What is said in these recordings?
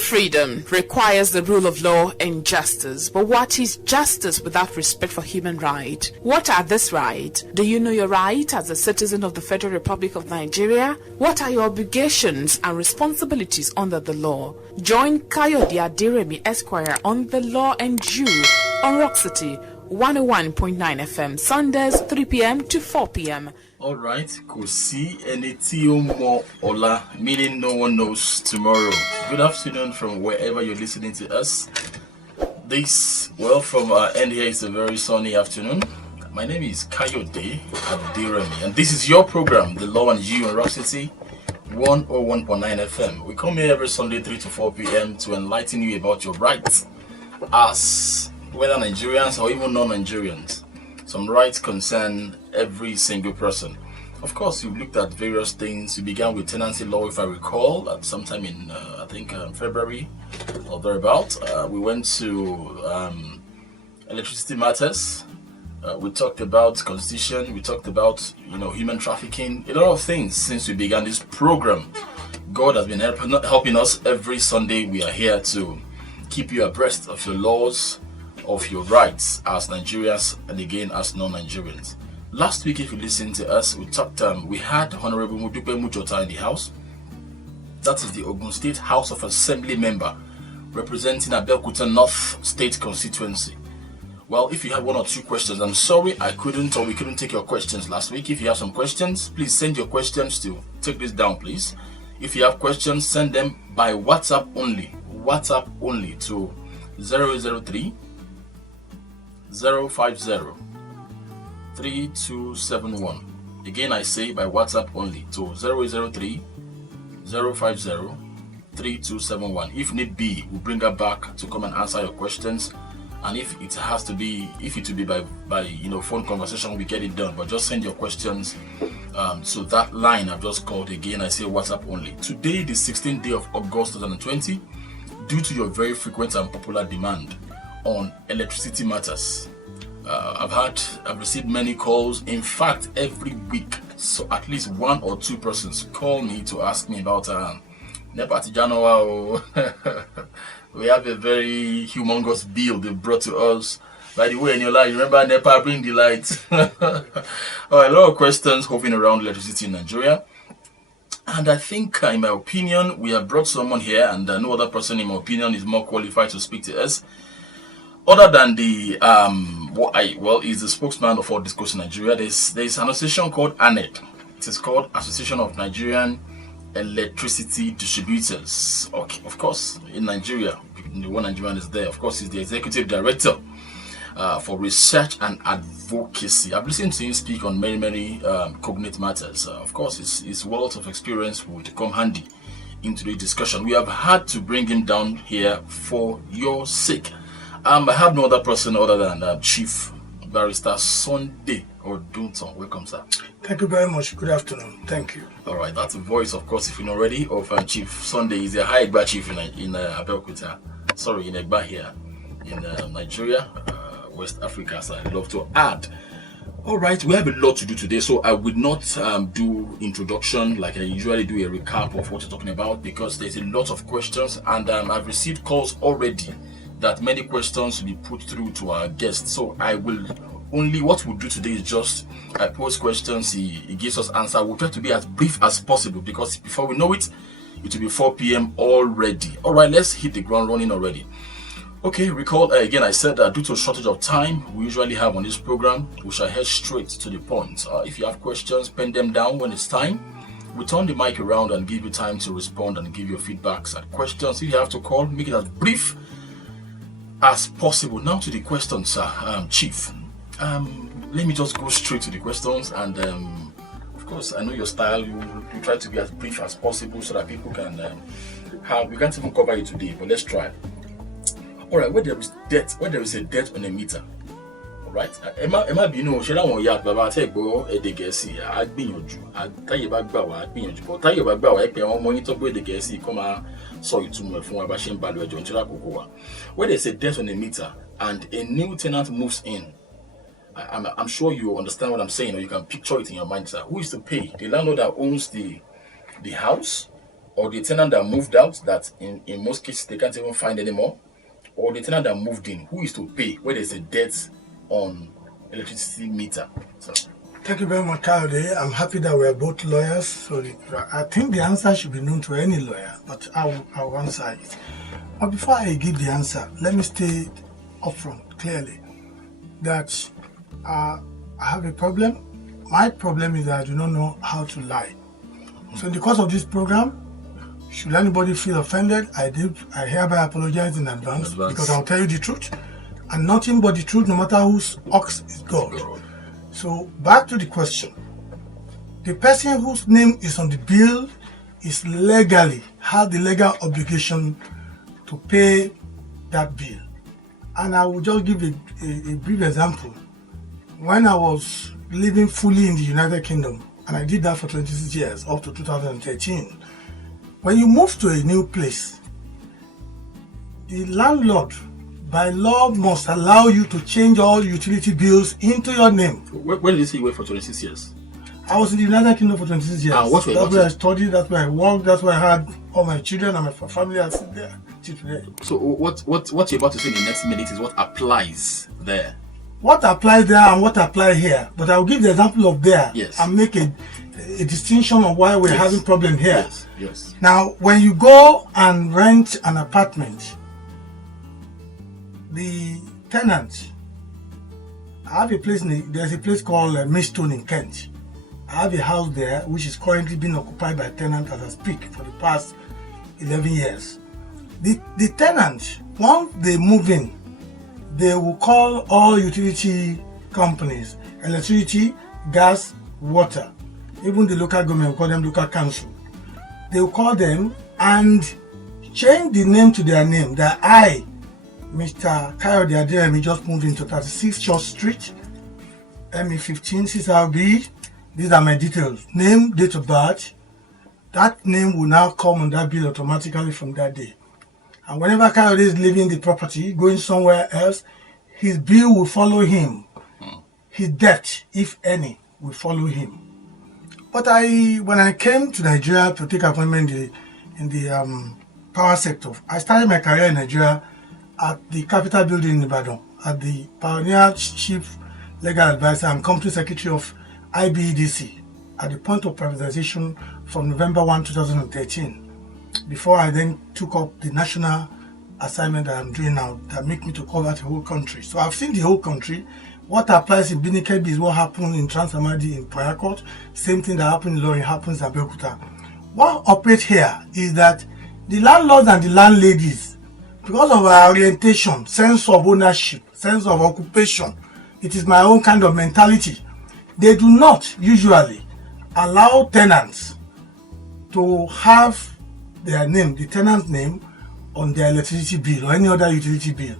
freedom requires the rule of law and justice. But what is justice without respect for human rights? What are these rights? Do you know your right as a citizen of the Federal Republic of Nigeria? What are your obligations and responsibilities under the law? Join Kayode Aderemi Esquire on The Law and You on Rockcity 101.9 FM, Sundays 3 p.m. to 4 p.m. All right, kò sí ẹni tí ó mọ ọ̀la, meaning no one knows tomorrow. Good afternoon from wherever you're listening to us. From our end here, it's a very sunny afternoon. My name is Kayode Aderemi, and this is your program, The Law and You on Rockcity 101.9 FM. We come here every Sunday 3 to 4 p.m. to enlighten you about your rights as whether Nigerians or even non-Nigerians. Some rights concern every single person. Of course, we've looked at various things. We began with tenancy law, if I recall, at sometime in, February or thereabout. We went to electricity matters. We talked about constitution. We talked about, human trafficking. A lot of things since we began this program. God has been helping us every Sunday. We are here to keep you abreast of your laws, of your rights as Nigerians and again as non-Nigerians. Last week, if you listened to us, we had Honorable Mudupe Mujota in the house. That is the Ogun State House of Assembly member representing Abeokuta North State constituency. Well, if you have one or two questions, I'm sorry we couldn't take your questions last week. If you have some questions, please send your questions to, take this down please. If you have questions, send them by WhatsApp only to 003 050 3271. Again, I say by WhatsApp only to 003 050 3271. If need be, we'll bring her back to come and answer your questions. And if it will be by phone conversation, we get it done. But just send your questions to that line I've just called. Again, I say WhatsApp only. Today, the 16th day of August 2020, due to your very frequent and popular demand on electricity matters, I've received many calls. In fact, every week, so at least one or two persons call me to ask me about NEPA Tijanoa. We have a very humongous bill they brought to us. By the way, in your life, remember NEPA bring the light. A lot of questions hovering around electricity in Nigeria. And I think, in my opinion, we have brought someone here, and no other person, in my opinion, is more qualified to speak to us. Other than he's the spokesman for Discourse in Nigeria. There's an association called ANED. It is called Association of Nigerian Electricity Distributors. Okay, of course, in Nigeria, the one Nigerian is there. Of course, he's the executive director for Research and Advocacy. I've listened to him speak on many cognate matters. Of course, his wealth of experience would come handy into the discussion. We have had to bring him down here for your sake. I have no other person other than Chief Barrister Sunday Oduntan. Welcome, sir. Thank you very much. Good afternoon. Thank you. All right, that's the voice, of course, if you know already, of Chief Sunday. He's a high Egba chief in Abeokuta. Sorry, in Egba here in Nigeria, West Africa, as I love to add. All right, we have a lot to do today, so I would not do introduction like I usually do, a recap of what we're talking about, because there's a lot of questions, and I've received calls already that many questions will be put through to our guests. So what we'll do today is just I pose questions, he gives us answer. We'll try to be as brief as possible, because before we know it will be 4 p.m. already. All right, let's hit the ground running already. Okay, recall again, I said that due to a shortage of time we usually have on this program, we shall head straight to the point. If you have questions, pen them down. When it's time, we turn the mic around and give you time to respond and give your feedbacks and questions. If you have to call, make it as brief as possible. Now to the questions, sir. Chief, let me just go straight to the questions, and of course I know your style. You try to be as brief as possible so that people can we can't even cover it today, but let's try. All right, where there is a debt on a meter, all right, Emma binu she won ya baba te gbo ede Gẹ̀ẹ́sì a gbìyànjú taye ba gba wa gbìyànjú, but taye ba gba wa pe won mo yin to gbo ede Gẹ̀ẹ́sì ko ma sọ ìtumọ̀ fún wa bá ṣe ń balẹ̀ ọjọ́ nítorí àkókò wa. Where there's a debt on a meter and a new tenant moves in, I'm sure you understand what I'm saying, or you can picture it in your mind, sir. Who is to pay? The landlord that owns the house, or the tenant that moved out, that in most cases they can't even find anymore, or the tenant that moved in, who is to pay where there's a debt on electricity meter? So. Thank you very much, Kayode. I'm happy that we are both lawyers, so I think the answer should be known to any lawyer, but I will answer it. But before I give the answer, let me state upfront clearly that I have a problem. My problem is that I do not know how to lie. So in the course of this program, should anybody feel offended, I hereby apologize in advance because I'll tell you the truth, and nothing but the truth, no matter whose ox is God. So back to the question. The person whose name is on the bill is legally, has the legal obligation to pay that bill. And I will just give a brief example. When I was living fully in the United Kingdom, and I did that for 26 years, up to 2013, when you move to a new place, the landlord by law must allow you to change all utility bills into your name. Where did you say you were for 26 years? I was in the United Kingdom for 26 years. What were you that's where I studied, that's where I worked, that's where I had all my children and my family are still there till today. So what you're about to say in the next minute is what applies there. What applies there and what applies here. But I'll give the example of there and make a distinction of why we're having problem here. Yes. Now, when you go and rent an apartment, the tenant, I have a place, there's a place called Maidstone in Kent. I have a house there which is currently being occupied by a tenant as I speak for the past 11 years. The tenant, once they move in, they will call all utility companies, electricity, gas, water, even the local government, we call them local council. They will call them and change the name to their name, that I, Mr. Kayode Aderemi, just moved into 36 Church Street, ME15 6RB. These are my details. Name, date of birth. That name will now come on that bill automatically from that day. And whenever Kayode is leaving the property, going somewhere else, his bill will follow him. His debt, if any, will follow him. But when I came to Nigeria to take appointment in the power sector, I started my career in Nigeria at the Capitol Building in Ibadan, at the Pioneer Chief Legal Advisor and Company Secretary of IBEDC at the point of privatization from November 1, 2013, before I then took up the national assignment that I'm doing now that make me to cover the whole country. So I've seen the whole country. What applies in Binikebi is what happened in Transamadi in Port Harcourt. Same thing that happened in Lorry happens in Abeokuta. What operates here is that the landlords and the landladies, because of our orientation, sense of ownership, sense of occupation, it is my own kind of mentality. They do not usually allow tenants to have their name, the tenant's name, on their electricity bill or any other utility bill.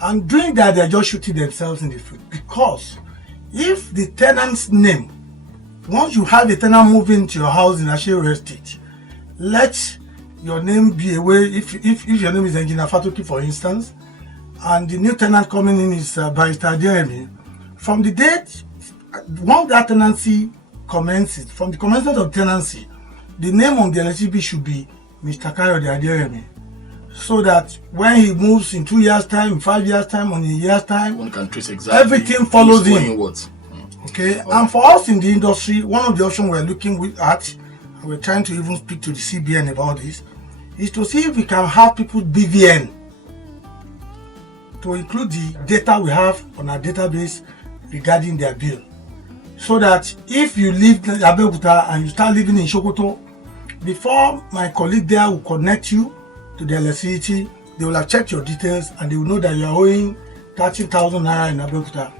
And doing that, they're just shooting themselves in the foot. Because if the tenant's name, once you have a tenant move into your house in Ashero Estate, let your name be away. If your name is Engineer Fatoki, for instance, and the new tenant coming in is Barrister Aderemi, from the date, once that tenancy commences, from the commencement of tenancy, the name on the electricity bill should be Mr. Kayode Aderemi. So that when he moves in 2 years' time, in 5 years' time, or in a year's time, one can trace exactly everything follows him. Okay, okay. And for us in the industry, one of the options we're looking at, and we're trying to even speak to the CBN about this, is to see if we can have people's BVN to include the data we have on our database regarding their bill. So that if you live in Abeokuta and you start living in Sokoto, before my colleague there will connect you to the electricity, they will have checked your details and they will know that you are owing 30,000 naira in Abeokuta.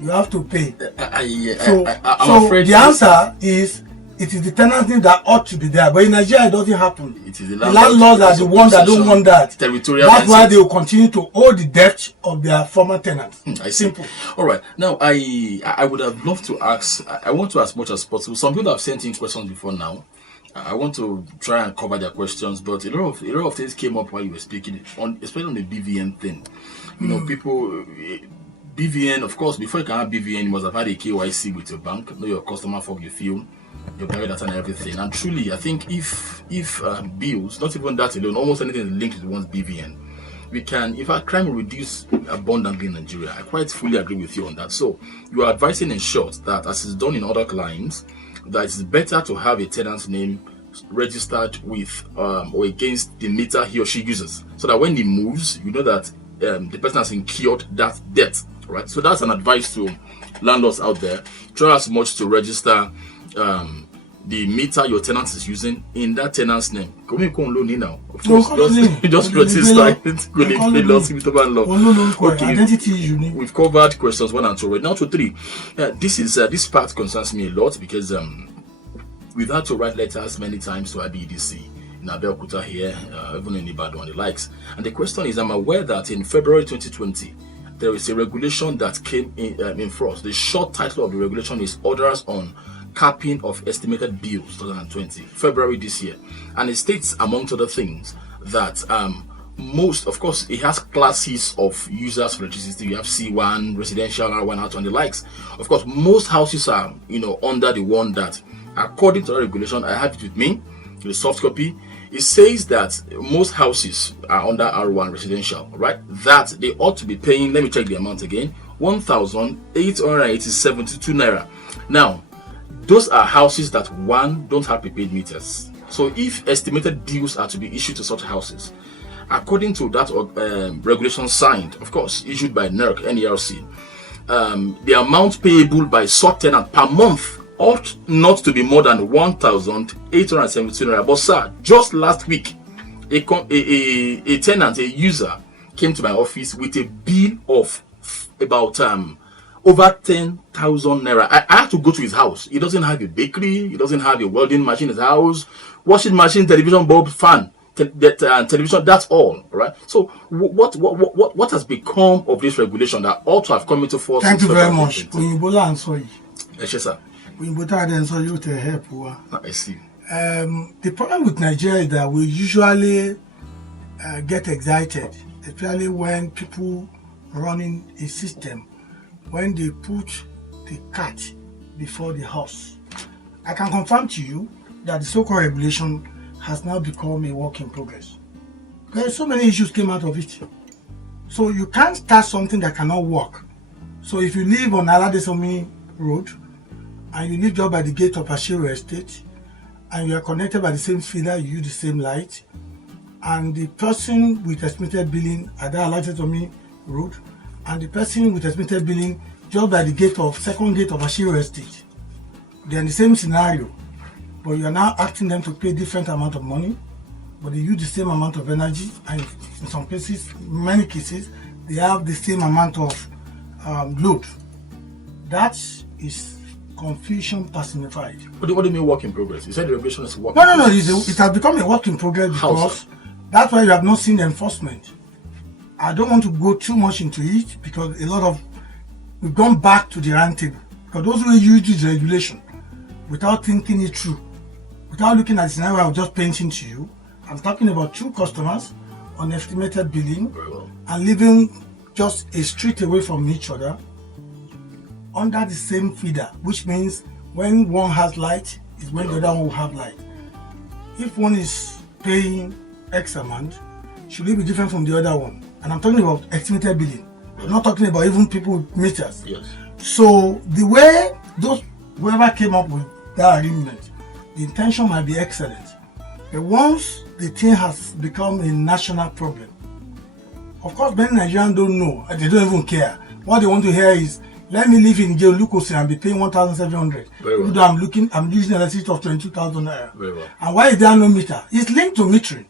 You have to pay. I'm afraid the answer is it is the tenant name that ought to be there. But in Nigeria, it doesn't happen. It is the landlords are the ones that don't want that. That's why they will continue to owe the debt of their former tenants. Simple. All right. Now, I would have loved to ask, I want to ask as much as possible. Some people have sent in questions before now. I want to try and cover their questions, but a lot of things came up while you were speaking, especially on the BVN thing. You know, people, BVN, of course, before you can have BVN, you must have had a KYC with your bank, know your customer form, you feel your private data and everything. And truly, I think if bills, not even that alone, almost anything linked to one's BVN, we can, in fact, crime will reduce abundantly in Nigeria. I quite fully agree with you on that. So you are advising, in short, that as is done in other climes, that it's better to have a tenant's name registered with or against the meter he or she uses, so that when he moves, you know that the person has incurred that debt, right? So that's an advice to landlords out there. Try as much to register the meter your tenant is using in that tenant's name. Of course, just notice like okay. We've covered questions 1 and 2 right now to 3. This part concerns me a lot because we've had to write letters many times to IBEDC in Abeokuta here, even in Ibadan and the likes. And the question is, I'm aware that in February 2020, there is a regulation that came in force. The short title of the regulation is Orders on Capping of Estimated Bills 2020, February this year. And it states, amongst other things, that most, of course, it has classes of users for electricity. You have C1, residential, R1, R2, and the likes. Of course, most houses are, under the one that, according to the regulation, I have it with me, the soft copy. It says that most houses are under R1 residential, right? That they ought to be paying, let me check the amount again, 1,872 naira. Now, those are houses that, one, don't have prepaid meters. So if estimated dues are to be issued to such houses, according to that regulation signed, of course, issued by NERC, the amount payable by such tenant per month ought not to be more than 1,872 naira. But sir, just last week, a tenant, a user, came to my office with a bill of about over 10,000 naira. I had to go to his house. He doesn't have a bakery. He doesn't have a welding machine in his house. Washing machine, television bulb, fan, television. That's all, right? So what has become of this regulation that ought to have come into force? Thank you very much. Yes, sir. I see. The problem with Nigeria is that we usually get excited, especially when people running a system, when they put the cart before the horse. I can confirm to you that the so-called regulation has now become a work in progress. There are so many issues came out of it. So you can't start something that cannot work. So if you live on Aladesomi Road, and you live just by the gate of Ashiro Estate, and you are connected by the same feeder, you use the same light, and the person with estimated billing at that Aladesomi Road, and the person with estimated billing just by the second gate of Ashiro Estate, they are in the same scenario, but you are now asking them to pay different amount of money, but they use the same amount of energy, and in some cases, many cases, they have the same amount of load. That is confusion personified. What do you mean work in progress? You said the regulation is work in progress. No. It has become a work in progress because that's why you have not seen the enforcement. I don't want to go too much into it because we've gone back to the round table. Because those who use this regulation without thinking it through, without looking at the scenario I was just painting to you, I'm talking about 2 customers on estimated billing and living just a street away from each other, under the same feeder, which means when one has light is when the other one will have light. If one is paying X amount, should it be different from the other one? And I'm talking about estimated billing. I'm not talking about even people with meters. Yes. So the way whoever came up with that agreement, the intention might be excellent. But once the thing has become a national problem, of course many Nigerians don't know, and they don't even care. What they want to hear is, let me live in Lukosi and be paying 1,700. Even though I'm using electricity of 22,000 naira. And why is there no meter? It's linked to metering.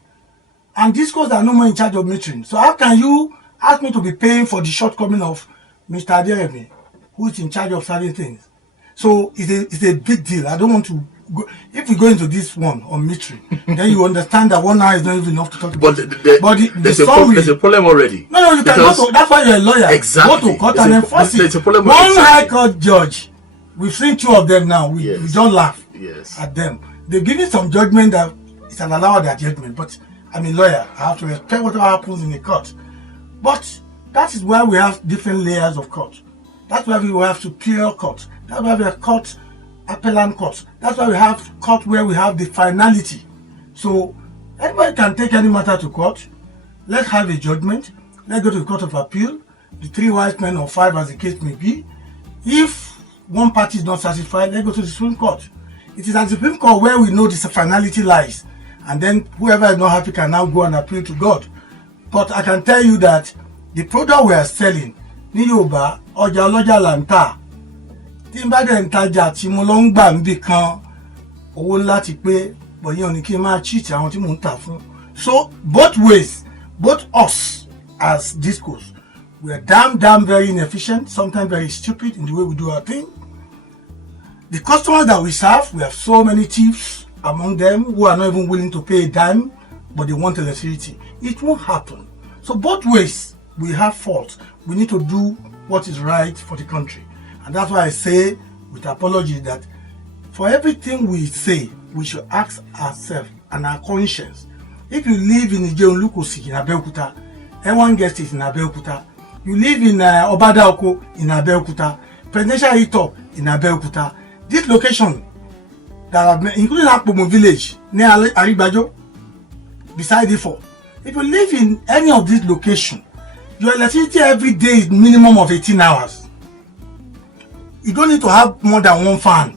And these codes are no more in charge of metering. So how can you ask me to be paying for the shortcoming of Mr. Aderemi, who is in charge of certain things? So it's a big deal. I don't want to go. If we go into this one on metering, then you understand that 1 hour is not even enough to talk about. But there's a problem already. No, you can go to, that's why you're a lawyer. Exactly. Go to court and enforce it. One high court judge, we've seen 2 of them now. We don't laugh at them. They're giving some judgment that it's an allowed their judgment. But I'm a lawyer. I have to respect whatever happens in the court. But That is why we have different layers of court. That's why we have superior court. That's why we have court, appellant court. That's why we have court where we have the finality. So anybody can take any matter to court. Let's have a judgment. Let's go to the court of appeal. The 3 wise men or 5 as the case may be. If one party is not satisfied, let's go to the Supreme Court. It is at the Supreme Court where we know the finality lies. And then whoever is not happy can now go and appeal to God. But I can tell you that the product we are selling, ní Yorùbá, ọjà ọlọ́jà là ń tà. Tí n bá dẹ̀ ń tajà tí mo lọ ń gbà níbì kan, owó ńlá ti pé, bọ̀yìn ò ní kí n máa cheat àwọn tí mò ń tà fún. So both ways, both us as discos, we are damn very inefficient, sometimes very stupid in the way we do our thing. The customers that we serve, we have so many thieves among them who are not even willing to pay a dime, but they want electricity. It won't happen. So both ways, we have fault. We need to do what is right for the country. And that's why I say, with apology, that for everything we say, we should ask ourselves and our conscience. If you live in Ijeolukosi in Abeokuta, everyone gets it in Abeokuta. You live in Obadaoko in Abeokuta, Presidential Hilltop in Abeokuta. This location, that including Akpomo village near Aribajo, beside Ifo. If you live in any of these locations, your electricity every day is minimum of 18 hours. You don't need to have more than 1 fan.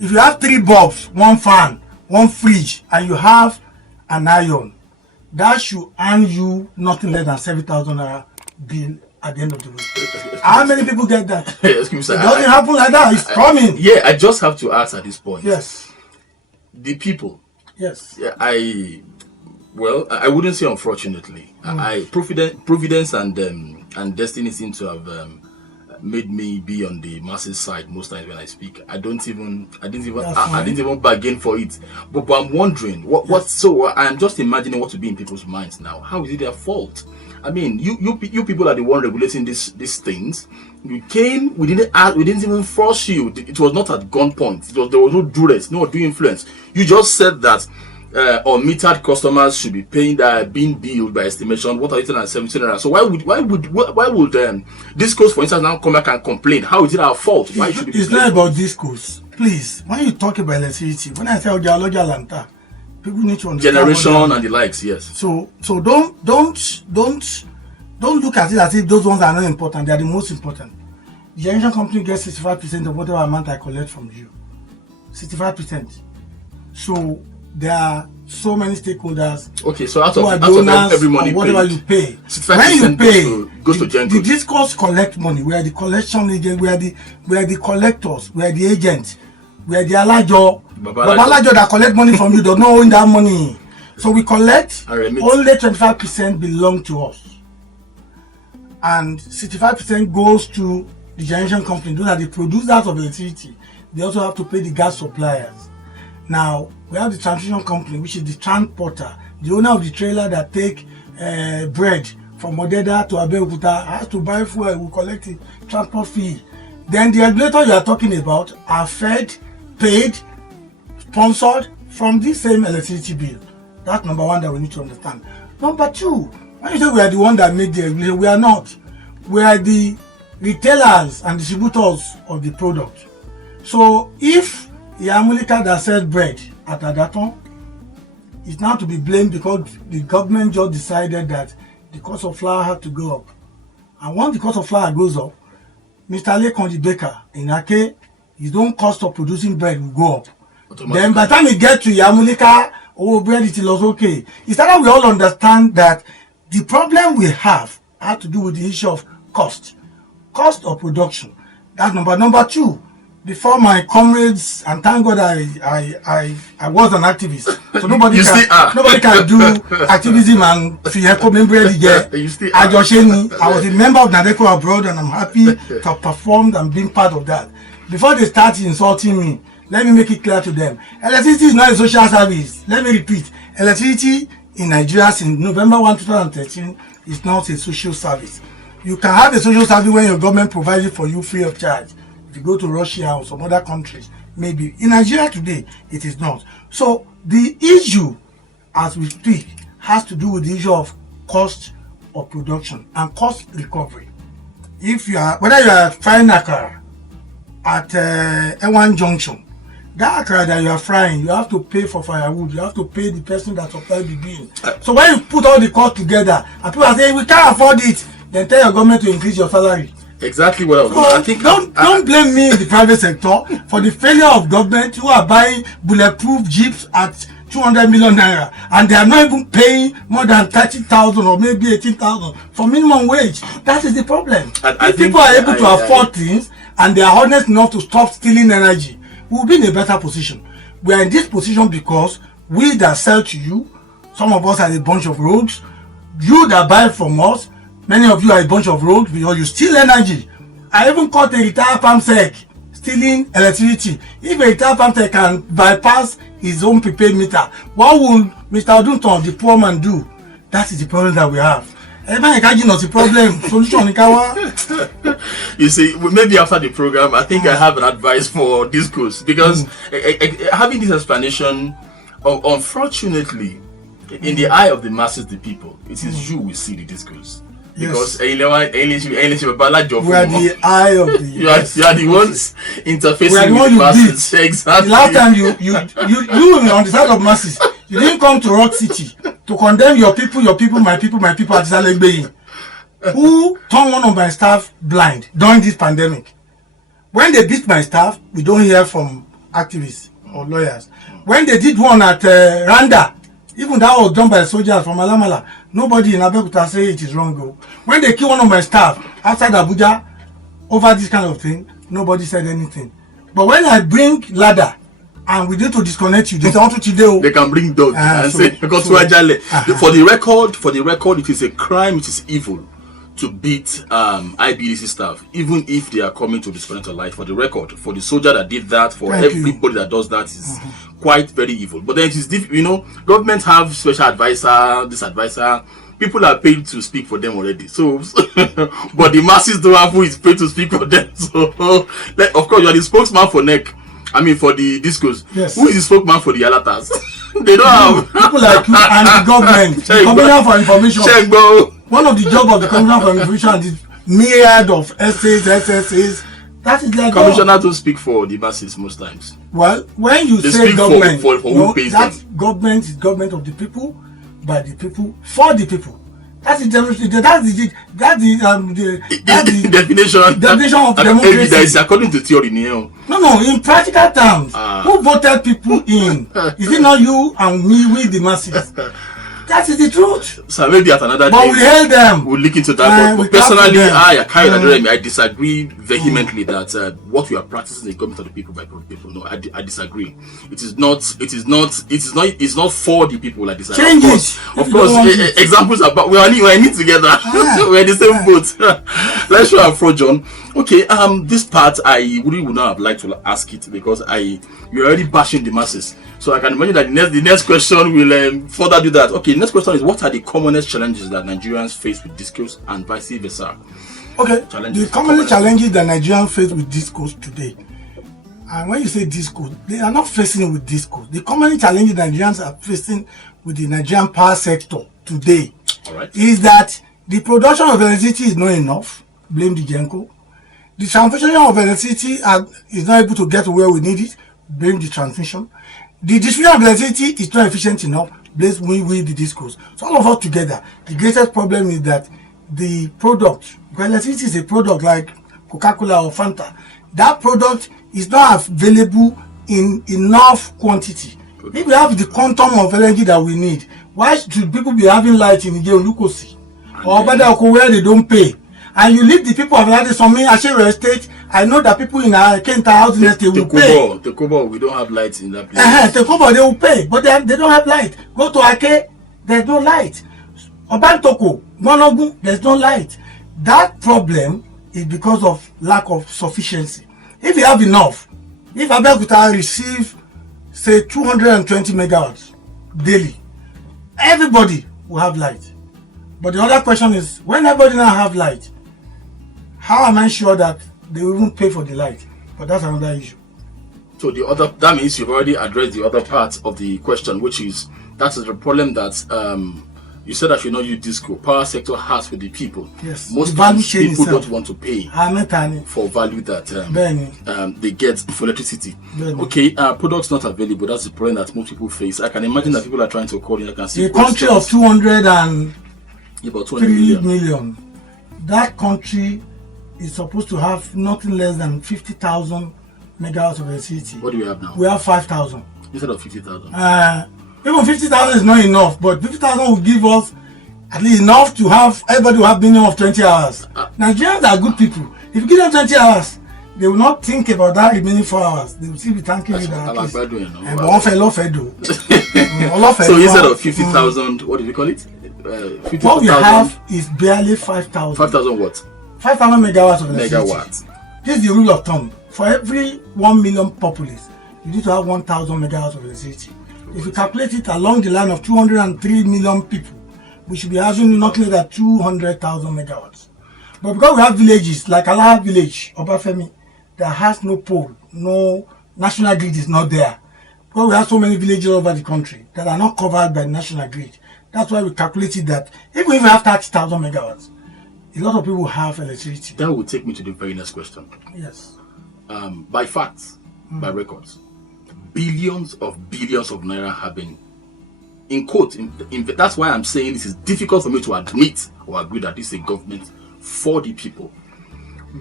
If you have 3 bulbs, 1 fan, 1 fridge, and you have an iron, that should earn you nothing less than 7,000 naira bill at the end of the week. How many people get that? Excuse me, sir. It doesn't happen like that. It's coming. Yeah, I just have to ask at this point. Yes. The people. Yes. Yeah, I wouldn't say unfortunately. Providence and destiny seem to have made me be on the masses side most times when I speak. I didn't even bargain for it. But I'm wondering so I'm just imagining what would be in people's minds now. How is it their fault? I mean, you people are the one regulating these things. You came, we didn't even force you. It was not at gunpoint. There was no duress, no undue influence. You just said that unmetered customers should be paying that being billed by estimation. What are you telling us? 17 naira. So why would Discos, for instance, now come back and complain? How is it our fault? Why should it's not about Discos. Please, when you talk about electricity, when I say Ojaloja Lanta, people need to understand generation and the likes. Yes. So don't look at it as if those ones are not important. They are the most important. The generation company gets 65% of whatever amount I collect from you. 65%. So there are so many stakeholders. Okay, so out of every money whatever paid, you pay, 65% when you pay, goes to the Discos collect money. We are the collection agent. We are the collectors. We are the agents. We are the Alajo. Babalajo that collect money from you does not own that money. So we collect. Only 25% belong to us, and 65% goes to the generation company. Those are the producers of electricity. They also have to pay the gas suppliers. Now, we have the transmission company, which is the transporter, the owner of the trailer that take bread from Odeda to Abeokuta, has to buy fuel, we collect the transport fee. Then the regulator you are talking about are fed, paid, sponsored from this same electricity bill. That's number one that we need to understand. Number two, when you say we are the one that made the regulation, we are not. We are the retailers and distributors of the product. So if Yamulika that sells bread at Adaton is now to be blamed because the government just decided that the cost of flour had to go up. And once the cost of flour goes up, Mr. Lekon the baker in Ake, his own cost of producing bread will go up. Then by the time we get to Yamulika, bread it was okay. It's that we all understand that the problem we have had to do with the issue of cost of production. That's number two. Before my comrades, and thank God I was an activist, so nobody can do activism and I was a member of Nadeko abroad, and I'm happy to have performed and been part of that. Before they start insulting me, let me make it clear to them. Electricity is not a social service. Let me repeat. Electricity in Nigeria since November 1, 2013 is not a social service. You can have a social service when your government provides it for you free of charge. If you go to Russia or some other countries, maybe. In Nigeria today, it is not. So the issue, as we speak, has to do with the issue of cost of production and cost recovery. If you are, whether you are frying akara at Ewan Junction, that akara that you are frying, you have to pay for firewood, you have to pay the person that supplied the bean. So when you put all the cost together and people are saying we can't afford it, then tell your government to increase your salary. Exactly what I was. So I think don't blame me in the private sector for the failure of government who are buying bulletproof jeeps at 200 million naira and they are not even paying more than 30,000 or maybe 18,000 for minimum wage. That is the problem. If people are able to afford things and they are honest enough to stop stealing energy, we will be in a better position. We are in this position because we that sell to you, some of us are a bunch of rogues. You that buy from us, many of you are a bunch of rogues because you steal energy. I even caught a retired farm sec stealing electricity. If a retired farm sec can bypass his own prepaid meter, what will Mr. Oduntan, the poor man, do? That is the problem that we have. Not the problem. Solution. You see, maybe after the program, I think I have an advice for discourse because having this explanation, unfortunately, in the eye of the masses, the people, it is you will see the discourse. Because we are the eye of the you are the ones interfacing with the masses. Exactly. The last time you on the side of masses, you didn't come to Rockcity to condemn your people, my people at Zalegbeyi, who turned one of my staff blind during this pandemic. When they beat my staff, we don't hear from activists or lawyers. When they did one at Randa, even that was done by soldiers from Alamala, nobody in Abeokuta say it is wrong. When they kill one of my staff outside Abuja over this kind of thing, nobody said anything. But when I bring ladder and we need to disconnect you, they can bring dogs and say because for the record, it is a crime, it is evil to beat IBDC staff, even if they are coming to disconnect your life. For the record, for the soldier that did that, for everybody that does that is quite very evil. But then it is government have special advisor, this advisor. People are paid to speak for them already. So, but the masses don't have who is paid to speak for them. So, of course, you are the spokesman for NEC. I mean, for the discourse. Yes. Who is the spokesman for the Alatas? They don't have people like you and the government. The Commissioner for Information. Check, bro. One of the jobs of the Commissioner for Information is myriad of essays, SSAs. That is like Commissioner to speak for the masses most times. Well, when you they say government, for who pays that them. Government is government of the people, by the people, for the people. That's the definition. That's the definition of democracy. That is according to theory. No, in practical terms, who voted people in? Is it not you and me, we the masses? That is the truth. So maybe at another but day, we hail them. We'll look into that. But personally, Kayode Aderemi, I disagree vehemently that what we are practicing is government of the people by the people. No, I disagree. It's not for the people like this. Change it. Of course, examples are. But we are in it together. We're in the same boat. Let's show our fraud, John. Okay. This part I really would not have liked to ask it because you're already bashing the masses. So I can imagine that the next question will further do that. Okay, the next question is, what are the commonest challenges that Nigerians face with discourse and vice versa? Okay, the commonest challenges that Nigerians face with discourse today, and when you say discourse, they are not facing it with discourse. The commonest challenges Nigerians are facing with the Nigerian power sector today is that the production of electricity is not enough. Blame the Genco. The transmission of electricity is not able to get to where we need it. Blame the transmission. The distribution of electricity is not efficient enough. Blame we the discourse. So all of us together, the greatest problem is that the product, because electricity is a product like Coca-Cola or Fanta, that product is not available in enough quantity. If we have the quantum of energy that we need, why should people be having light in Lukosi or Abeokuta where they don't pay? And you leave the people of Ladisonmi, Ashere Estate. I know that people in our Kenta housing estate will pay. The Kobo, we don't have lights in that place. The Kobo, they will pay, but they don't have light. Go to Ake, there's no light. Obantoko, Monogu, there's no light. That problem is because of lack of sufficiency. If you have enough, if Abeokuta receive, say, 220 megawatts daily, everybody will have light. But the other question is, when everybody now have light, how am I sure that they will even pay for the light? But that's another issue. So that means you've already addressed the other part of the question, which is that is the problem that You said I should not use disco. Power sector has with the people. Yes. Most value times chain people itself. don't want to pay Ametani. for value that they get for electricity. Bene. Okay, products not available. That's the problem that most people face. I can imagine that people are trying to call in. I can see A country of 203 about 20 million. That country is supposed to have nothing less than 50,000 megawatts of electricity. What do we have now? We have 5,000. Instead of 50,000. Even 50,000 is not enough, but 50,000 will give us at least enough to have everybody will have minimum of 20 hours. Nigerians are good people. If you give them 20 hours, they will not think about that remaining 4 hours. They will still be thanking you that. So instead of 50,000, what do we call it? 50, what we have is barely 5,000. 5,000 what? 5,000 megawatts of electricity. Megawatts. This is the rule of thumb. For every 1 million populace, you need to have 1,000 megawatts of electricity. If you calculate it along the line of 203 million people, we should be having not less than 200,000 megawatts. But because we have villages like Alaha village, Obafemi, that has no pole, no national grid is not there. Because we have so many villages all over the country that are not covered by the national grid. That's why we calculated that even if we have 30,000 megawatts, a lot of people have electricity. That will take me to the very next question. Yes. By facts, by records, billions of naira have been, in quote, that's why I'm saying this is difficult for me to admit or agree that this is a government for the people.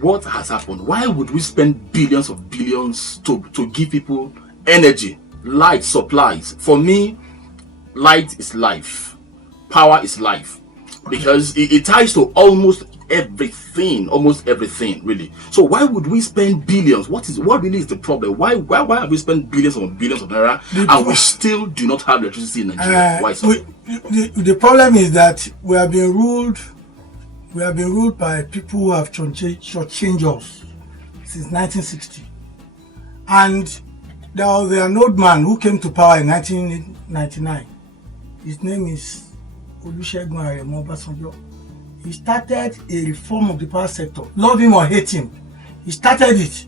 What has happened? Why would we spend billions to give people energy, light, supplies? For me, light is life. Power is life. Because it ties to almost everything, really. So why would we spend billions? What really is the problem? Why have we spent billions of naira and we still do not have electricity in Nigeria? Why so? The problem is that we have been ruled by people who have shortchanged us since 1960. And there was an old man who came to power in 1999. His name is Olusegun Aremu Obasanjo. He started a reform of the power sector. Love him or hate him, he started it.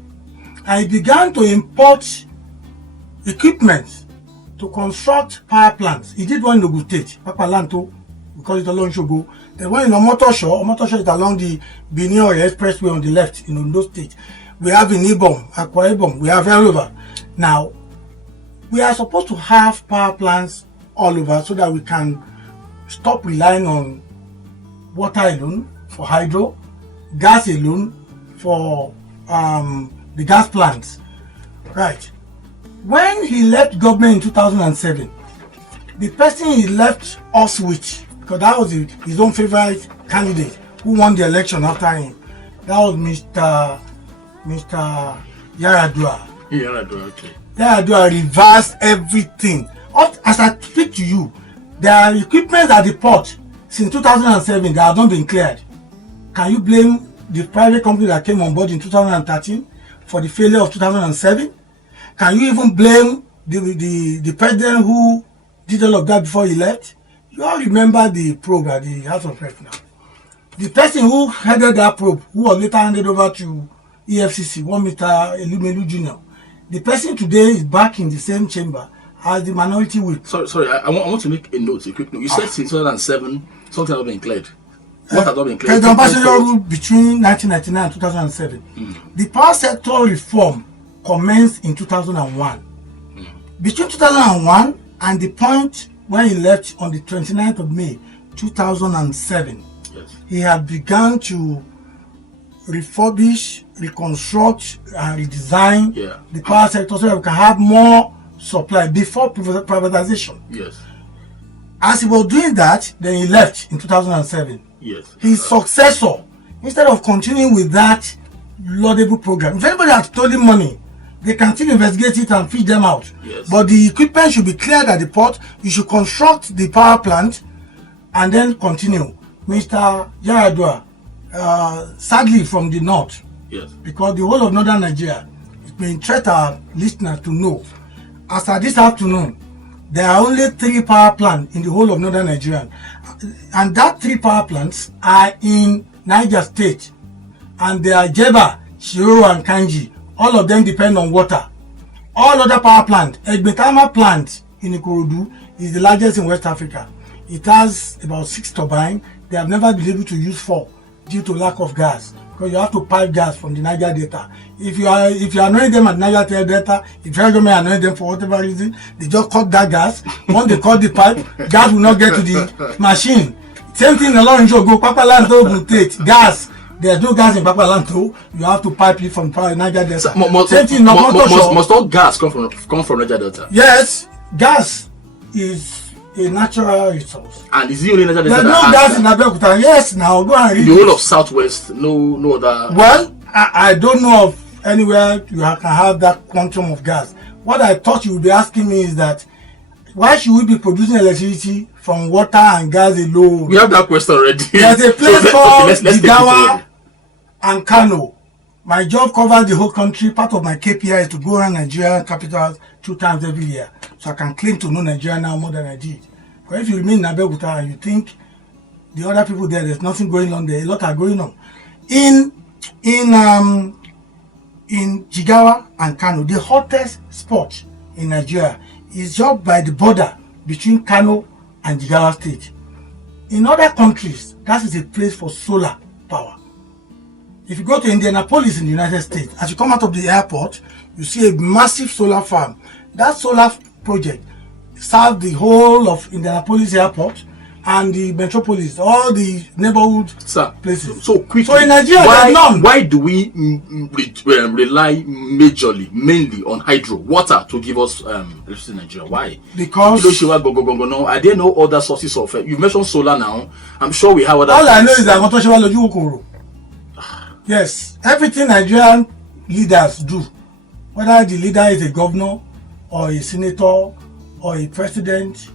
And he began to import equipment to construct power plants. He did one in Ogun State, Papalanto, we call it along Shogo. Then one in Omotosho is along the Benin-Oyo Expressway on the left in Ondo State. We have in Ibom, Akwa Ibom, we have all over. Now, we are supposed to have power plants all over so that we can stop relying on water alone for hydro, gas alone for the gas plants. Right. When he left government in 2007, the person he left us with, because that was his own favorite candidate who won the election after him, that was Mr. Yaradua. Okay. Yaradua reversed everything. As I speak to you, there are equipment at the port since 2007 that have not been cleared. Can you blame the private company that came on board in 2013 for the failure of 2007? Can you even blame the president who did all of that before he left? You all remember the probe at the House of Reps now. The person who headed that probe, who was later handed over to EFCC, one Mr. Elumelu Jr., the person today is back in the same chamber as the minority whip. Sorry, I want to make a note, a quick note. You said since 2007, something has not been cleared. What has not been cleared? The ambassador rule between 1999 and 2007. The power sector reform commenced in 2001. Between 2001 and the point when he left on the 29th of May 2007, yes, he had begun to refurbish, reconstruct, and redesign the power sector so that we can have more supply before privatization. Yes. As he was doing that, then he left in 2007. Yes. His successor, instead of continuing with that laudable program, if anybody has stolen money, they can still investigate it and fish them out. Yes. But the equipment should be cleared at the port. You should construct the power plant and then continue. Mr. Yaradua, sadly from the north, yes, because the whole of northern Nigeria, it may interest our listeners to know, as of this afternoon, there are only 3 power plants in the whole of northern Nigeria. And that 3 power plants are in Niger State. And they are Jeba, Shiroro and Kanji. All of them depend on water. All other power plants, Egbetama plant in Ikorodu is the largest in West Africa. It has about 6 turbines. They have never been able to use 4 due to lack of gas, because you have to pipe gas from the Niger Delta. If you are annoying them at Niger Delta, if you are annoying them for whatever reason, they just cut that gas. Once they cut the pipe, gas will not get to the machine. Same thing along Joe go Papalanto will take gas. There's no gas in Papalanto. You have to pipe it from Niger Delta. Same thing must all gas come from Niger Delta? Yes, gas is a natural resource. And is it only Niger Delta? There's no gas in Abeokuta. Yes, now go and read the whole of Southwest. No other. Well, I don't know of anywhere you can have that quantum of gas. What I thought you would be asking me is that why should we be producing electricity from water and gas alone? We have that question already. There's a place called Jigawa and Kano. My job covers the whole country. Part of my KPI is to go around Nigerian capitals 2 times every year. So I can claim to know Nigeria now more than I did. But if you remain in Abeokuta and you think the other people there's nothing going on there, a lot are going on. In Jigawa and Kano, the hottest spot in Nigeria is just by the border between Kano and Jigawa state. In other countries, that is a place for solar power. If you go to Indianapolis in the United States, as you come out of the airport, you see a massive solar farm. That solar project serves the whole of Indianapolis airport and the metropolis, all the neighborhood places. So quickly, so in Nigeria, there's none. Why do we rely mainly on hydro water to give us electricity in Nigeria? Why? Because are there no other sources of you mentioned solar now? I'm sure we have other. All I know is that yes, everything Nigerian leaders do, whether the leader is a governor or a senator or a president,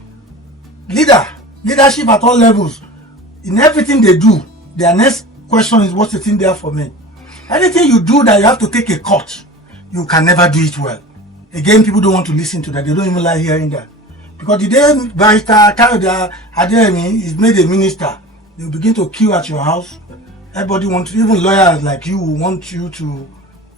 leadership at all levels, in everything they do, their next question is what's the thing there for me? Anything you do that you have to take a cut, you can never do it well. Again, people don't want to listen to that. They don't even like hearing that. Because the day Barrister Kayode Aderemi is made a minister, they will begin to queue at your house. Everybody wants, even lawyers like you, want you to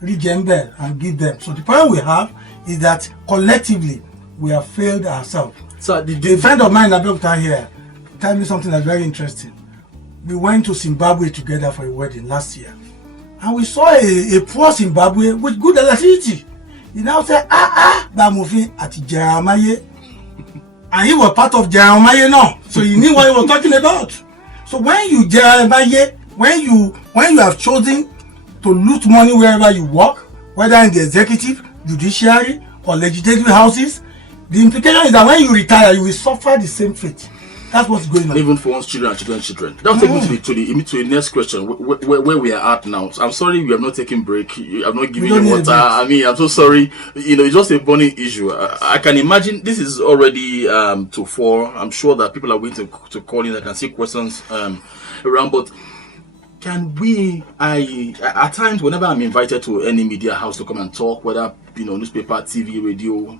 regemble and give them. So the problem we have is that collectively we have failed ourselves. So a friend of mine in Abeokuta here told me something that's very interesting. We went to Zimbabwe together for a wedding last year, and we saw a poor Zimbabwe with good electricity. He now said, Bamufi at Jeremiah, and he was part of Jeremiah now, so he knew what he was talking about. So when you Jeremiah, when you have chosen to loot money wherever you work, whether in the executive, judiciary, or legislative houses, the implication is that when you retire, you will suffer the same fate. That's what's going on. Even for one's children and children's children. That will take me to the next question, where we are at now. I'm sorry we have not taken break. I'm not giving you water. I mean, I'm so sorry. It's just a burning issue. I can imagine this is already to 4. I'm sure that people are waiting to call in. I can see questions around, but can we, at times, whenever I'm invited to any media house to come and talk, whether, newspaper, TV, radio,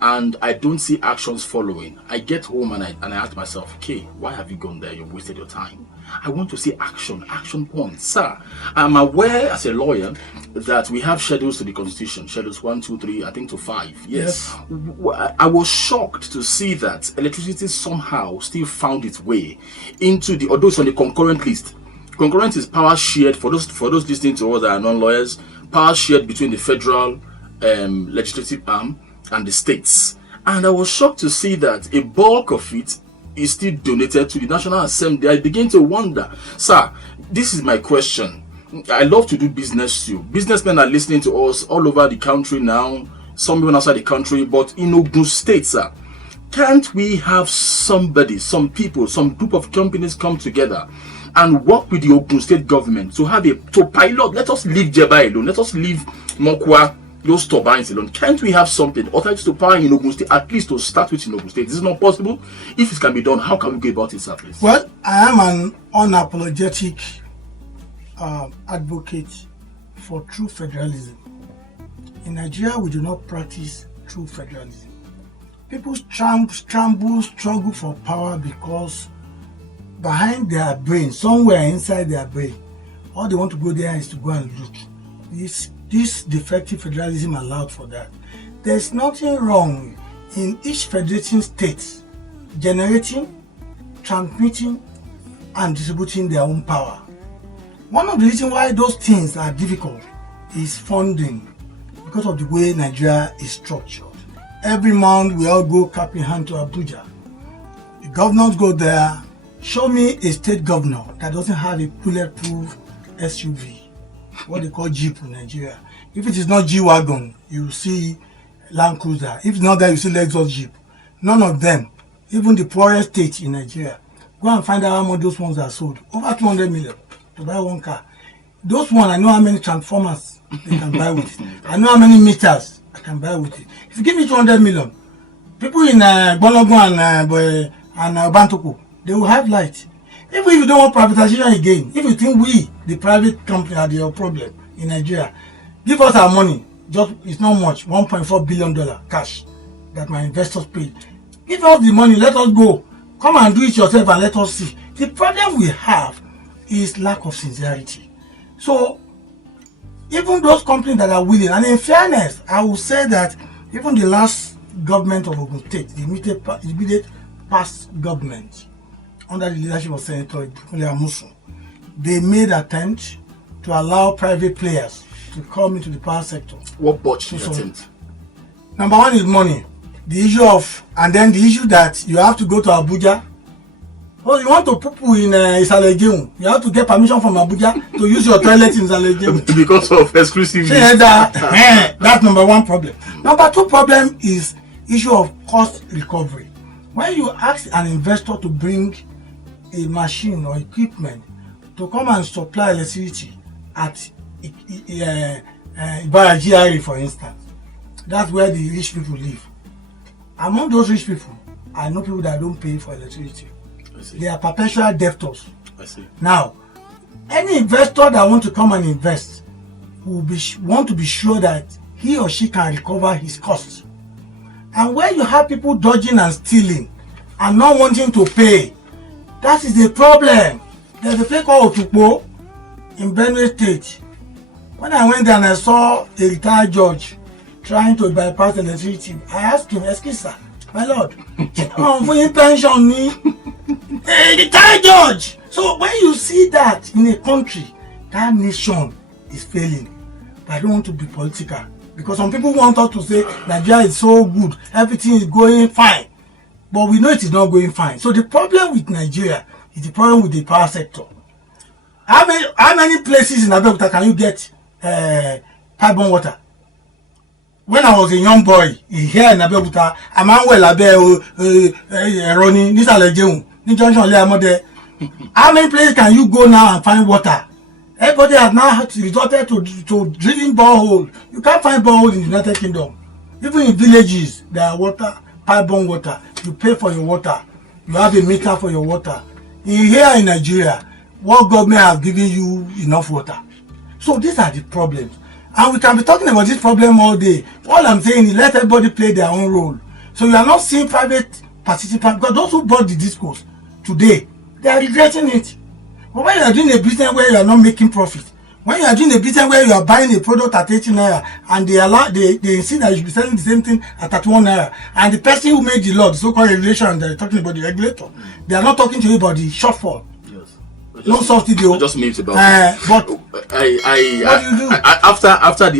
and I don't see actions following, I get home and I ask myself, okay, why have you gone there? You've wasted your time. I want to see action points. Sir, I'm aware as a lawyer that we have schedules to the Constitution, schedules 1, 2, 3, I think to 5. Yes. I was shocked to see that electricity somehow still found its way into although it's on the concurrent list. Concurrent is power shared, for those listening to us that are non-lawyers, power shared between the federal legislative arm and the states. And I was shocked to see that a bulk of it is still donated to the National Assembly. I begin to wonder, sir, this is my question. I love to do business too. Businessmen are listening to us all over the country now, some even outside the country, but in Ogun State, sir, can't we have somebody, some people, some group of companies come together and work with the Ogun State government to pilot? Let us leave Jeba alone. Let us leave Mokwa, those turbines alone. Can't we have something alternative to power in Ogun State, at least to start with in Ogun State? This is not possible. If it can be done, how can we go about it, sir, please? Well, I am an unapologetic advocate for true federalism. In Nigeria, we do not practice true federalism. People struggle for power because behind their brain, somewhere inside their brain, all they want to go there is to go and loot. This defective federalism allowed for that. There's nothing wrong in each federating state generating transmitting and distributing their own power. One of the reasons why those things are difficult is funding, because of the way Nigeria is structured. Every month we all go cap in hand to Abuja. The governors go there. Show me a state governor that doesn't have a bulletproof SUV, what they call Jeep in Nigeria. If it is not G-Wagon, you see Land Cruiser. If it's not there, you see Lexus Jeep. None of them, even the poorest state in Nigeria. Go and find out how much those ones are sold. Over 200 million to buy one car. Those ones, I know how many transformers they can buy with it. I know how many meters I can buy with it. If you give me 200 million, people in Bonogo and Bantoko, they will have light. Even if you don't want privatization again, if you think we, the private company, are the problem in Nigeria, give us our money. Just, it's not much, $1.4 billion cash that my investors paid. Give us the money, let us go. Come and do it yourself and let us see. The problem we have is lack of sincerity. So, even those companies that are willing, and in fairness, I will say that even the last government of Ogun State, the immediate past government, under the leadership of Senator Amusu, they made attempts to allow private players to come into the power sector. What botched the attempt? Number one is money. The issue of, and then the issue that you have to go to Abuja. Oh, you want to poo in Isalejeun, you have to get permission from Abuja to use your toilet in Isalejeun. Because of exclusive. That's number one problem. Number two problem is issue of cost recovery. When you ask an investor to bring a machine or equipment to come and supply electricity at Barr, for instance, that's where the rich people live. Among those rich people, I know people that don't pay for electricity. They are perpetual debtors. I see. Now, any investor that wants to come and invest will want to be sure that he or she can recover his costs. And when you have people dodging and stealing and not wanting to pay, that is the problem. There's a place called Otukpo in Benue State. When I went there and I saw a retired judge trying to bypass electricity, I asked him, "Excuse sir, my lord, for your pension, a retired judge." So when you see that in a country, that nation is failing. But I don't want to be political, because some people want us to say Nigeria is so good, everything is going fine. But we know it is not going fine. So the problem with Nigeria is the problem with the power sector. How many places in Abeokuta can you get carbon water? When I was a young boy here in Abeokuta, a man well Roni, Nisalejeun, Ni Junction Leamode. How many places can you go now and find water? Everybody has now resorted to drilling borehole. You can't find borehole in the United Kingdom. Even in villages, there are water, pipe-borne water. You pay for your water. You have a meter for your water. Here in Nigeria, what government has given you enough water? So these are the problems. And we can be talking about this problem all day. All I'm saying is let everybody play their own role. So you are not seeing private participants, because those who bought the discourse today, they are regretting it. But when you are doing a business where you are not making profit, when you are doing a business where you are buying a product at 80 naira and they insist that you should be selling the same thing at 31 naira, and the person who made the law, the so-called regulation, they're talking about the regulator, they are not talking to you about the shortfall. No subsidy. Just meet about it. But what do you do?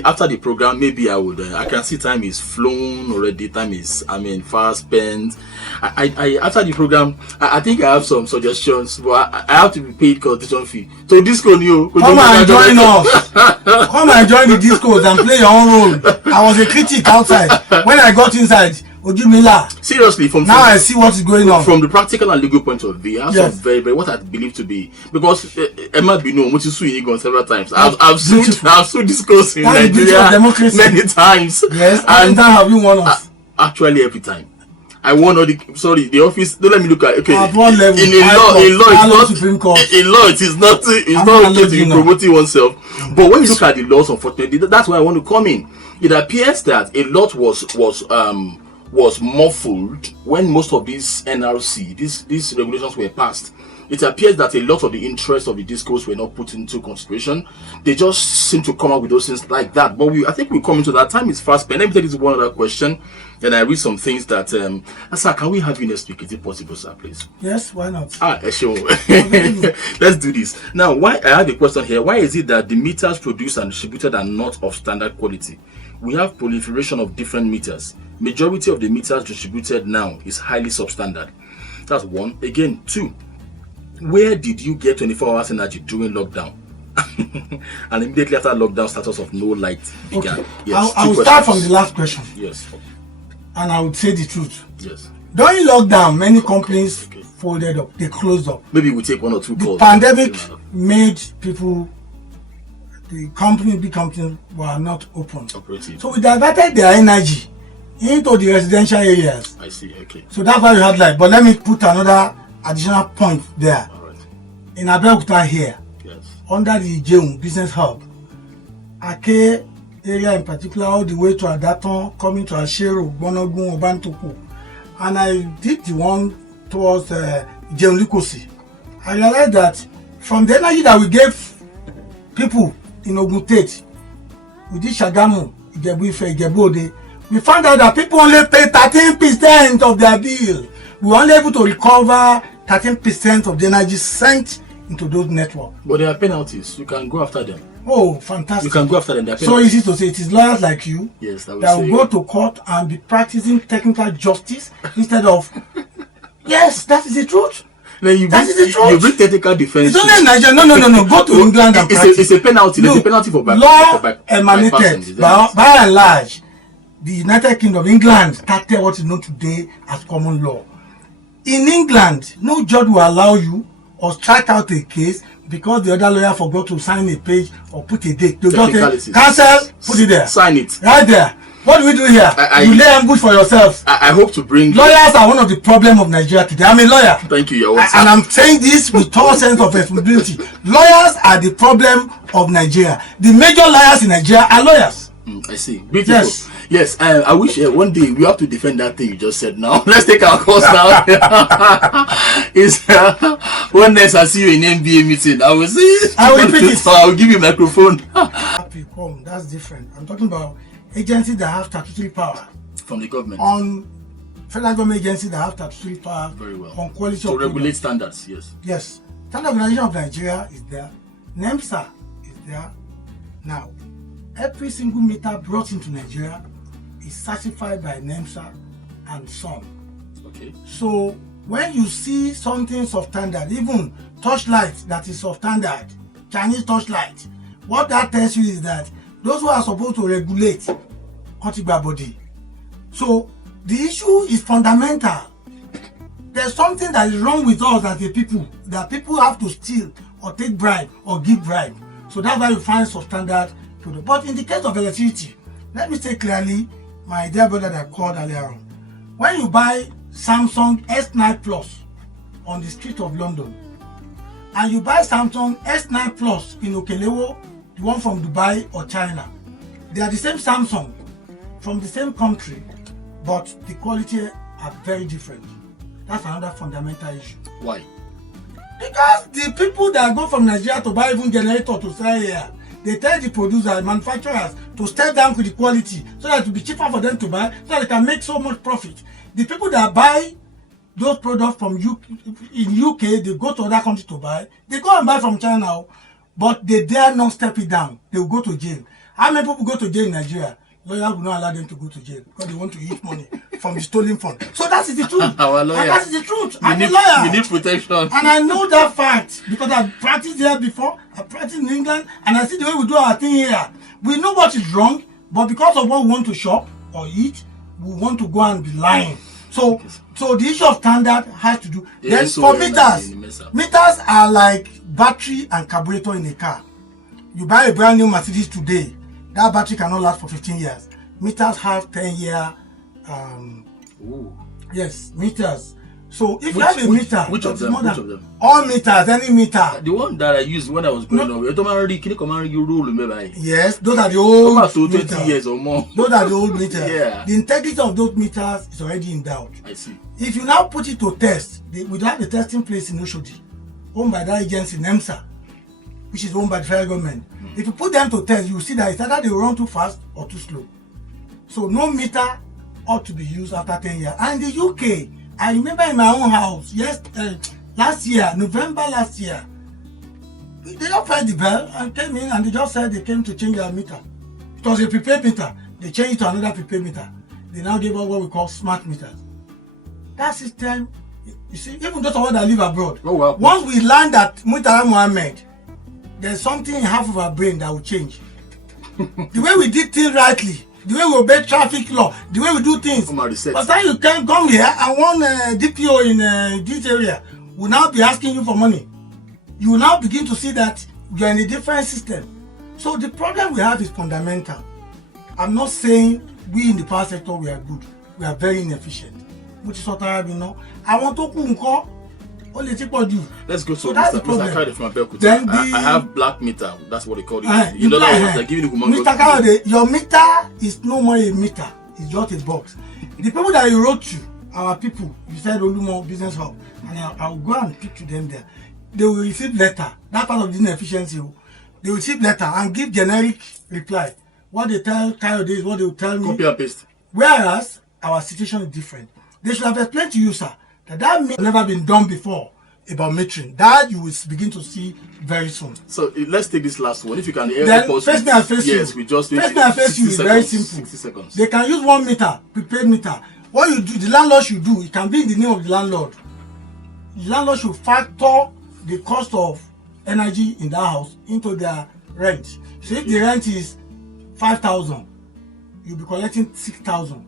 After the program, maybe I would. I can see time is flown already. Time is, far spent. I after the program, I think I have some suggestions, but I have to be paid consultation fee. So disco new. Come and join us. Come and join the discos and play your own role. I was a critic outside. When I got inside, Ojumila. Seriously, now I see what is going on. From the practical and legal point of view, I have some very, very what I believe to be, because Emma Bino, which is suing Egon several times. I've sued discourse in Nigeria many times. Yes, and that have you won us? Actually, every time. I won all the office. Don't let me look at at one level. In law, it is not okay to be promoting oneself. But when you look at the laws, unfortunately, that's why I want to come in. It appears that a lot was was muffled when most of these NRC, these regulations were passed. It appears that a lot of the interests of the discourse were not put into consideration. They just seem to come up with those things like that. But I think we'll come into that. Time is fast spent. Let me take this one other question. And I read some things that, sir, can we have you next week? Is it possible, sir, please? Yes, why not? Sure. Let's do this. Now, I have a question here. Why is it that the meters produced and distributed are not of standard quality? We have proliferation of different meters. Majority of the meters distributed now is highly substandard. That's one. Again, two. Where did you get 24 hours energy during lockdown? And immediately after lockdown, status of no light began. Okay. Yes, I will start from the last question. Yes. And I would say the truth. Yes. During lockdown, many companies folded up. They closed up. Maybe we take one or two calls. The pandemic made people, big companies were not open. Operative. So we diverted their energy into the residential areas. I see. Okay. So that's why you had light. But let me put another additional point there. All right. In Abeokuta here, Yes. under the Jeun business hub, Ake area in particular, all the way to Adaton, coming to Ashero, Bonogun, Obantoku, and I did the one towards Jeun Likosi. I realized that from the energy that we gave people in Ogun State, we did Shagamu, Ijebu-Ife, Ijebu-Ode, we found out that people only pay 13% of their bill. We were only able to recover 13% of the energy sent into those networks. But there are penalties. You can go after them. Oh, fantastic. You can go after them. There are So penalties. easy to say. It is lawyers like you Yes, that that will go to court and be practicing technical justice instead of... Yes, that is the truth. Then you That is the truth. You bring technical defense. It's only in Nigeria. No. Go to England and practice. It's a penalty. There's a penalty for law by emanated by and large. The United Kingdom of England started what is known today as common law. In England, no judge will allow you or strike out a case because the other lawyer forgot to sign a page or put a date. They just say, cancel, put it there. Sign it. Right there. What do we do here? You lay ambush for yourself. I hope to bring... Lawyers are one of the problems of Nigeria today. I'm a lawyer. Thank you, your And I'm saying this with all sense of responsibility. Lawyers are the problem of Nigeria. The major lawyers in Nigeria are lawyers. I see. Beautiful. Yes, I wish one day we have to defend that thing you just said now. Let's take our course now. It's one next I see you in NBA meeting. I will see. I will repeat it. So I will give you a microphone. Happy home, that's different. I'm talking about agencies that have statutory power. From the government. On federal government agencies that have statutory power. Very well. On quality to of regulate product. Standards, yes. Yes. Standard Organization of Nigeria is there. NEMSA is there. Now, every single meter brought into Nigeria is certified by NEMSA and SON. Okay. So when you see something substandard, even torchlight that is substandard, Chinese torchlight, what that tells you is that those who are supposed to regulate Antigba body. So the issue is fundamental. There's something that is wrong with us as a people, that people have to steal or take bribe or give bribe. So that's why you find substandard product. But in the case of electricity, let me say clearly, my dear brother that called earlier on, when you buy Samsung S9 Plus on the street of London, and you buy Samsung S9 Plus in Okelewo, the one from Dubai or China, they are the same Samsung from the same country, but the quality are very different. That's another fundamental issue. Why? Because the people that go from Nigeria to buy even generator to sell here, they tell the producers, manufacturers to step down with the quality so that it will be cheaper for them to buy, so that they can make so much profit. The people that buy those products from UK, they go to other countries to buy. They go and buy from China, but they dare not step it down. They will go to jail. How many people go to jail in Nigeria? Lawyers will not allow them to go to jail because they want to eat money from the stolen fund. So that is the truth. Our lawyer. And that is the truth. I'm need, a lawyer. We need protection. And I know that fact because I've practiced here before. I practiced in England and I see the way we do our thing here. We know what is wrong, but because of what we want to shop or eat, we want to go and be lying. So the issue of standard has to do. Then for meters are like battery and carburetor in a car. You buy a brand new Mercedes today, that battery cannot last for 15 years. Meters have 10-year. Yes, meters. So if you have a meter, which of them? Which of them? All meters, any meter. The one that I used when I was growing up. Yes, those are the old 20 years or more. Those are the old meters. Yeah. The integrity of those meters is already in doubt. I see. If you now put it to test, we have the testing place in Oshodi, owned by that agency, NEMSA, which is owned by the federal government. If you put them to test, you will see that it's either they will run too fast or too slow. So no meter ought to be used after 10 years. And in the UK, I remember in my own house, last year, November last year, they just pressed the bell and came in and they just said they came to change their meter. It was a prepaid meter. They changed it to another prepaid meter. They now gave us what we call smart meters. That system, you see, even those of us that live abroad, once we learn that Murtala Muhammad, there's something in half of our brain that will change. The way we did things rightly, the way we obey traffic law, the way we do things. But then you can come here and one DPO in this area will now be asking you for money. You will now begin to see that you are in a different system. So the problem we have is fundamental. I'm not saying we in the power sector we are good. We are very inefficient. Which is what I have, you know. I want to go. Let's go to Mr. Kayode from Abeokuta. I have black meter. That's what they call it. You know that they're giving you Mr. Kayode, your meter is no more a meter. It's just a box. The people that you wrote to, our people, you said Olumo Business Hub, and I'll go and speak to them there. They will receive letter. That part of the inefficiency. They will receive letter and give generic reply. What they tell Kayode is what they will tell me. Copy and paste. Whereas our situation is different. They should have explained to you, sir, that has never been done before about metering. That you will begin to see very soon. So let's take this last one. If you can face me and face you. Yes, we just face me and face you is very simple. 60 seconds. They can use 1 meter, prepaid meter. What you do, the landlord should do, it can be in the name of the landlord. The landlord should factor the cost of energy in that house into their rent. So if the rent is 5,000, you'll be collecting 6,000.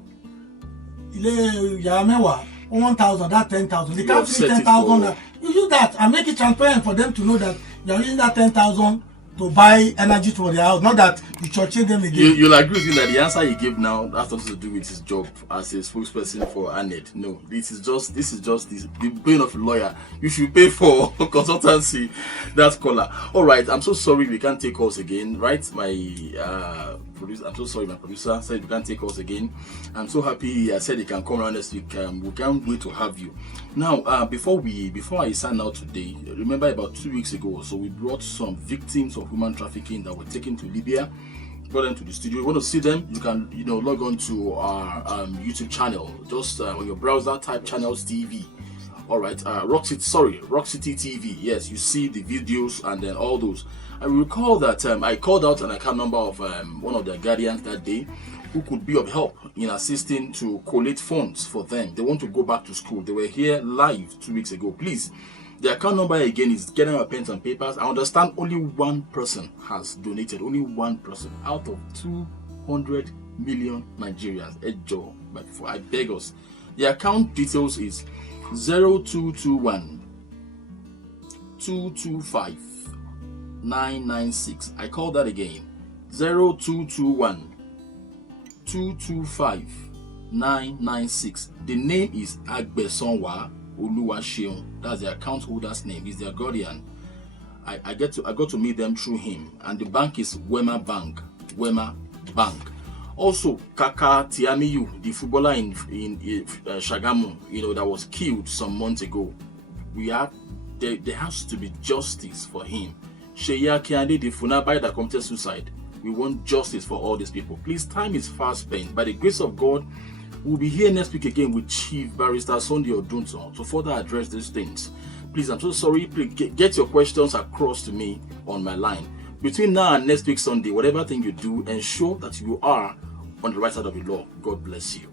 1,000, that 10,000. They can't see 10,000. You use that and make it transparent for them to know that you're using that 10,000 to buy energy for their house, not that you charge them again. You'll agree with me that the answer you give now has nothing to do with his job as a spokesperson for ANED. No, this is just the brain of a lawyer. You should pay for consultancy. That caller. All right, I'm so sorry we can't take calls again. Right, my producer. I'm so sorry, my producer said we can't take calls again. I'm so happy I said he can come around next week. We can't wait to have you. Now, before I sign out today, remember about 2 weeks ago, so we brought some victims of human trafficking that were taken to Libya, brought them to the studio. You want to see them? You can, log on to our YouTube channel. Just on your browser, type Channels TV. All right, Rockcity TV. Yes, you see the videos and then all those. I recall that I called out an account number of one of their guardians that day, who could be of help in assisting to collate funds for them. They want to go back to school. They were here live 2 weeks ago. Please, the account number again is getting our pens and papers. I understand only one person has donated. Only one person out of 200 million Nigerians. I beg us. The account details is 0221 225 996. I call that again. 0221 225 996. The name is Agbesonwa Oluwaseun. That's the account holder's name. He's their guardian. I got to meet them through him, and the bank is Wema Bank. Also, Kaka Tiamiyu, the footballer in Shagamu, that was killed some months ago. There has to be justice for him. Sheya Kayode, the Funabai that committed suicide. We want justice for all these people. Please, time is fast spent. By the grace of God, we'll be here next week again with Chief Barrister Sunday Oduntan to further address these things. Please, I'm so sorry. Please get your questions across to me on my line. Between now and next week Sunday, whatever thing you do, ensure that you are on the right side of the law. God bless you.